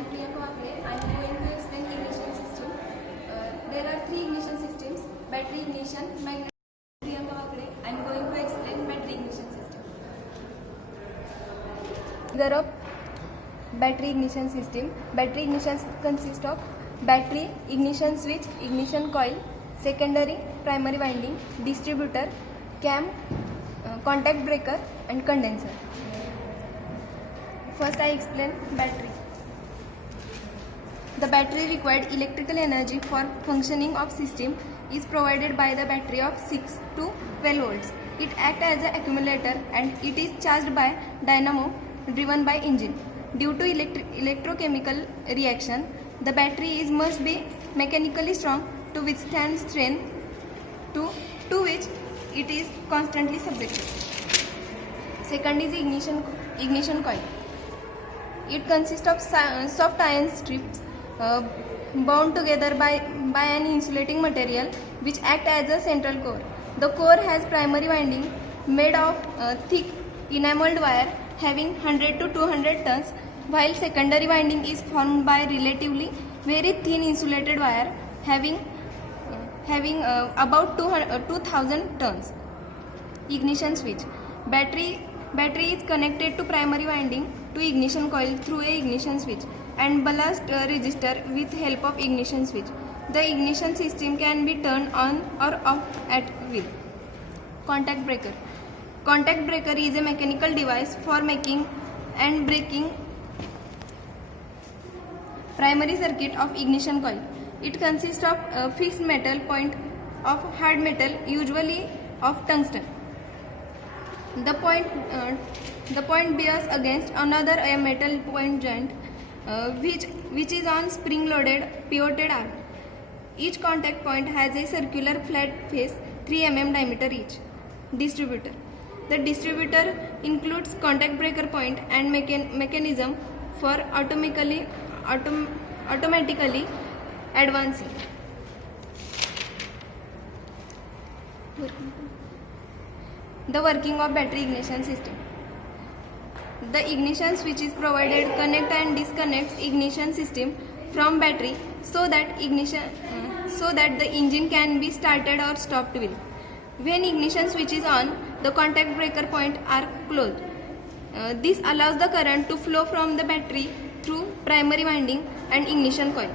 am Priyanka Vakre. I am going to explain ignition system. There are three ignition systems: battery ignition, magnetic. Priyanka Vakre. I am going to explain battery ignition system. Figure of battery ignition system. Battery ignition consists of battery, ignition switch, ignition coil, secondary, primary winding, distributor, cam, contact breaker, and condenser. First, I explain battery. The battery required electrical energy for functioning of system is provided by the battery of 6 to 12 volts. It acts as an accumulator and it is charged by dynamo driven by engine. Due to electrochemical reaction, the battery must be mechanically strong to withstand strain to which it is constantly subjected. Second is ignition coil. It consists of soft iron strips bound together by an insulating material which act as a central core. The core has primary winding made of thick enameled wire having 100 to 200 turns, while secondary winding is formed by relatively very thin insulated wire having about 2000 turns. Ignition switch. Battery is connected to primary winding to ignition coil through a ignition switch and ballast resistor with help of ignition switch. The ignition system can be turned on or off at will. Contact breaker. Contact breaker is a mechanical device for making and breaking primary circuit of ignition coil. It consists of a fixed metal point of hard metal, usually of tungsten. The point bears against another a metal point joint which is on spring-loaded pivoted arm. Each contact point has a circular flat face 3 mm diameter each. Distributor. The distributor includes contact breaker point and mechanism for automatically advancing. The working of battery ignition system. The ignition switch is provided connect and disconnects ignition system from battery so that the engine can be started or stopped will. When ignition switch is on, the contact breaker point are closed. This allows the current to flow from the battery through primary winding and ignition coil.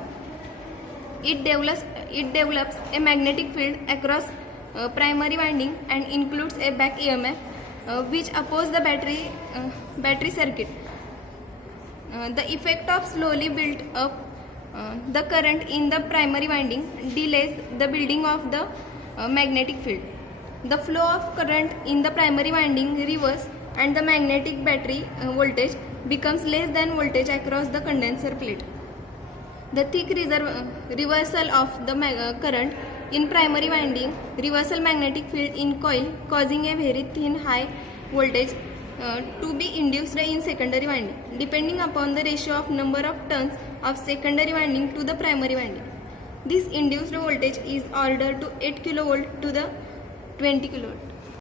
It develops a magnetic field across primary winding and includes a back EMF which opposes the battery circuit. The effect of slowly built up the current in the primary winding delays the building of the magnetic field. The flow of current in the primary winding reverses and the magnetic battery voltage becomes less than voltage across the condenser plate. The thick reversal of the current in primary winding reversal magnetic field in coil, causing a very thin high voltage to be induced in secondary winding depending upon the ratio of number of turns of secondary winding to the primary winding. This induced voltage is ordered to 8 kV to the 20 kV.